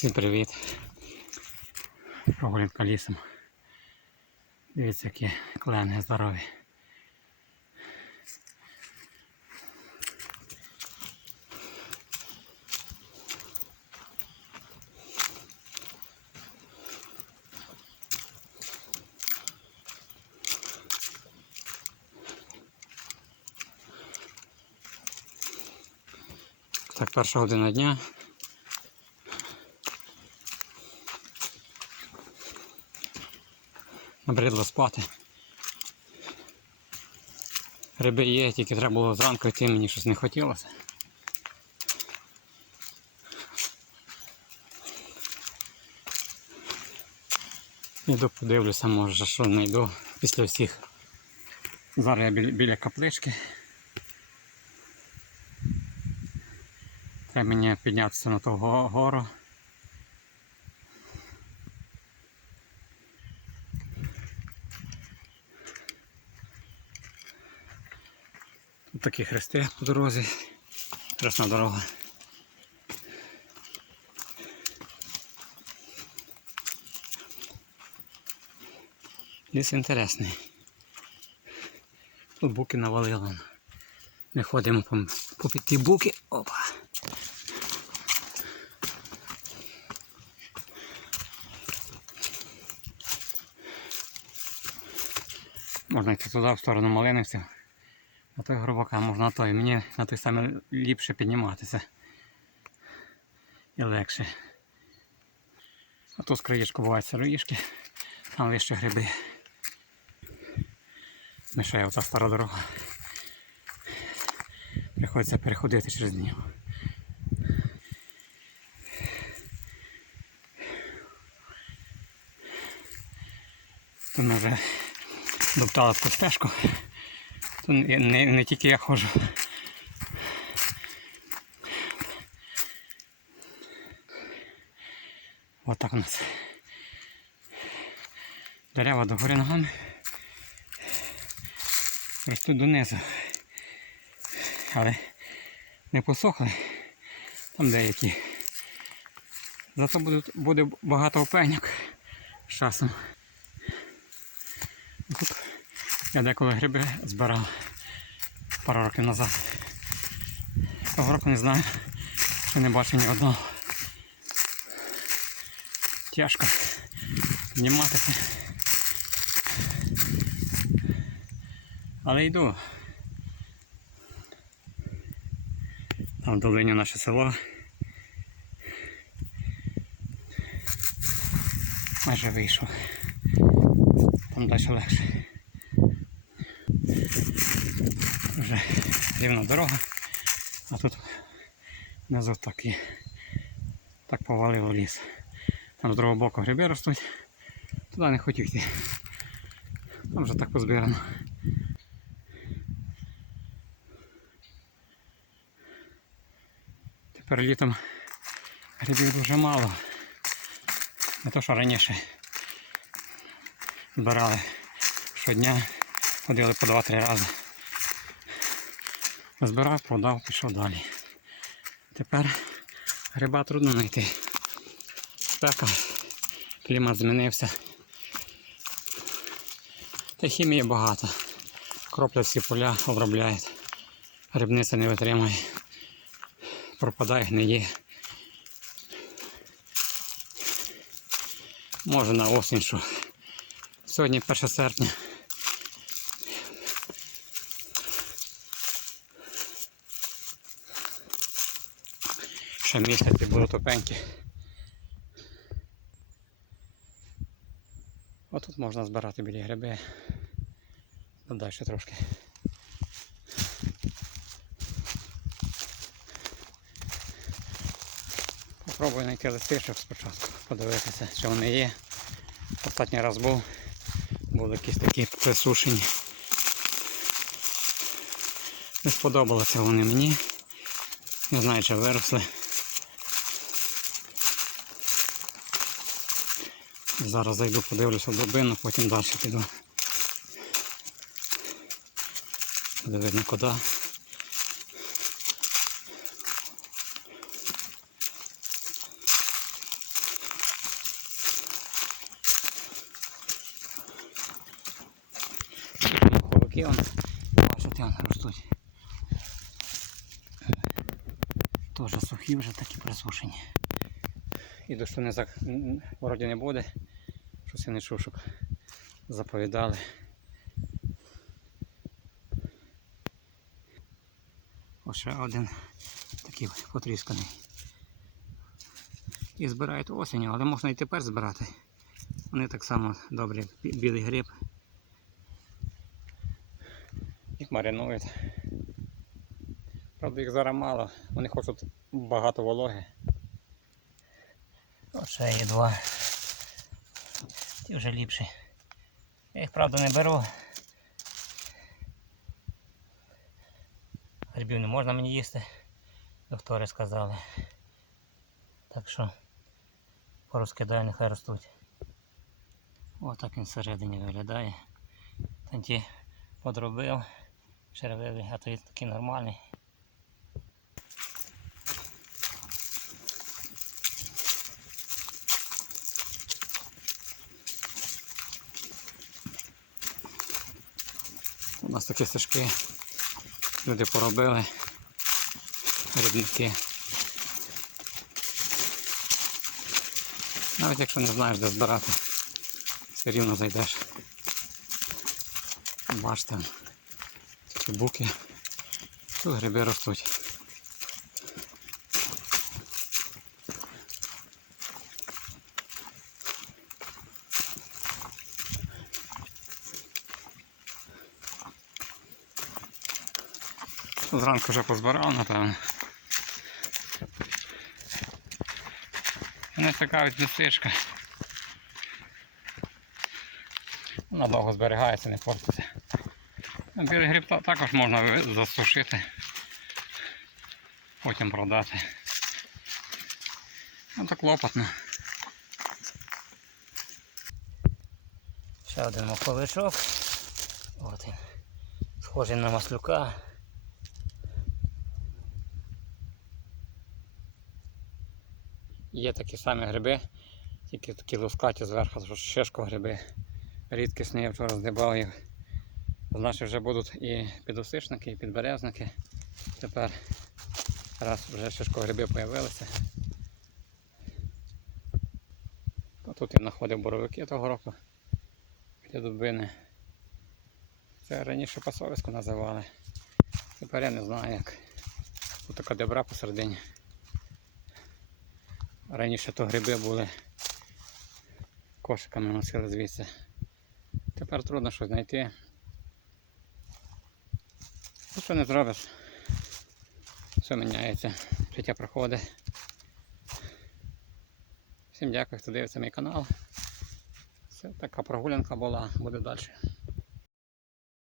Всім привіт. Прогулянка лісом. Дивіться, які клени здорові. Так, перша година дня. Набридло спати. Риби є, тільки треба було зранку йти, мені щось не хотілося. Іду подивлюся, може що знайду після всіх. Зараз я біля, біля каплички. Треба мені піднятися на ту го- гору. Такі хрести по дорозі. Красна дорога. Ліс інтересний. Тут буки навалило. Ми ходимо по, ті буки. Опа. Можна йти туди, в сторону Малиновців. На той горбака можна на той. Мені на той саме ліпше підніматися. І легше. А то з краєчку бувають сироїшки, там вище гриби. Мішає оця стара дорога. Приходиться переходити через днів. Тут ми вже доптали таку стежку. Тут не, не, не тільки я ходжу. Ось так у нас. Дерева догори ногами. Ростуть донизу. Але не посохли. Там деякі. Зато буде, буде багато опеньок з часом. Тут я деколи гриби збирав пару років назад. Того року не знаю, що не бачив ні одного. Тяжко підніматися. Але йду. Там в долині наше село. Майже вийшов. Там далі легше. Вже рівна дорога, а тут внизу так і так повалило ліс. Там з другого боку гриби ростуть. Туди не хотів йти. Там вже так позбирано. Тепер літом грибів дуже мало. Не то, що раніше збирали щодня, ходили по 2-3 рази. Збирав, продав, пішов далі. Тепер гриба трудно знайти. Спека, клімат змінився. Та хімії багато. Кроплять всі поля, обробляють. Грибниця не витримує. Пропадає, гниє. Може на осінь, що сьогодні 1 серпня. Ще місяць і топенькі. Отут можна збирати білі гриби. Далі трошки. Попробую знайти листишок спочатку, подивитися, чи вони є. Останній раз був, були якісь такі присушені. Не сподобалися вони мені. Не знаю, чи виросли. Зараз зайду, подивлюся в дробину, потім далі піду. Буде видно куди. Ховики он, бачите, он ростуть. Теж сухі вже такі присушені. І дощу не зак... вроді не буде. Щось я не чув, щоб заповідали. Ось ще один такий потрісканий. І збирають осінню, але можна і тепер збирати. Вони так само добрі, як білий гриб. Їх маринують. Правда, їх зараз мало, вони хочуть багато вологи. О, ще є два. Ті вже ліпші. Я їх правда не беру. Грибів не можна мені їсти, доктори сказали. Так що порозкидаю, нехай ростуть. Ось так він всередині виглядає. Там подробив, червивий, а той такий нормальний. У нас такі стежки. Люди поробили грибники. Навіть якщо не знаєш, де збирати, все рівно зайдеш. Бачите, ці буки. Тут гриби ростуть. Зранку вже позбирав, напевно. Мене цікавить лисичка. Вона довго зберігається, не портиться. Ну, Білий гриб також можна засушити, потім продати. Ну так клопотно. Ще один моховичок. От він. Схожий на маслюка. Є такі самі гриби, тільки такі лускаті зверху, шишко гриби. Рідкісні, я вчора здибав їх. Значить вже будуть і підосичники, і підберезники. Тепер раз вже шишко гриби з'явилися. Тут я знаходив боровики того року для дубини. Це раніше пасовисько називали. Тепер я не знаю як. Тут така дебра посередині. Раніше то гриби були кошиками носили звідси. Тепер трудно щось знайти. Ну, що не зробиш? Все міняється. Життя проходить. Всім дякую, хто дивиться мій канал. Це така прогулянка була, буде далі.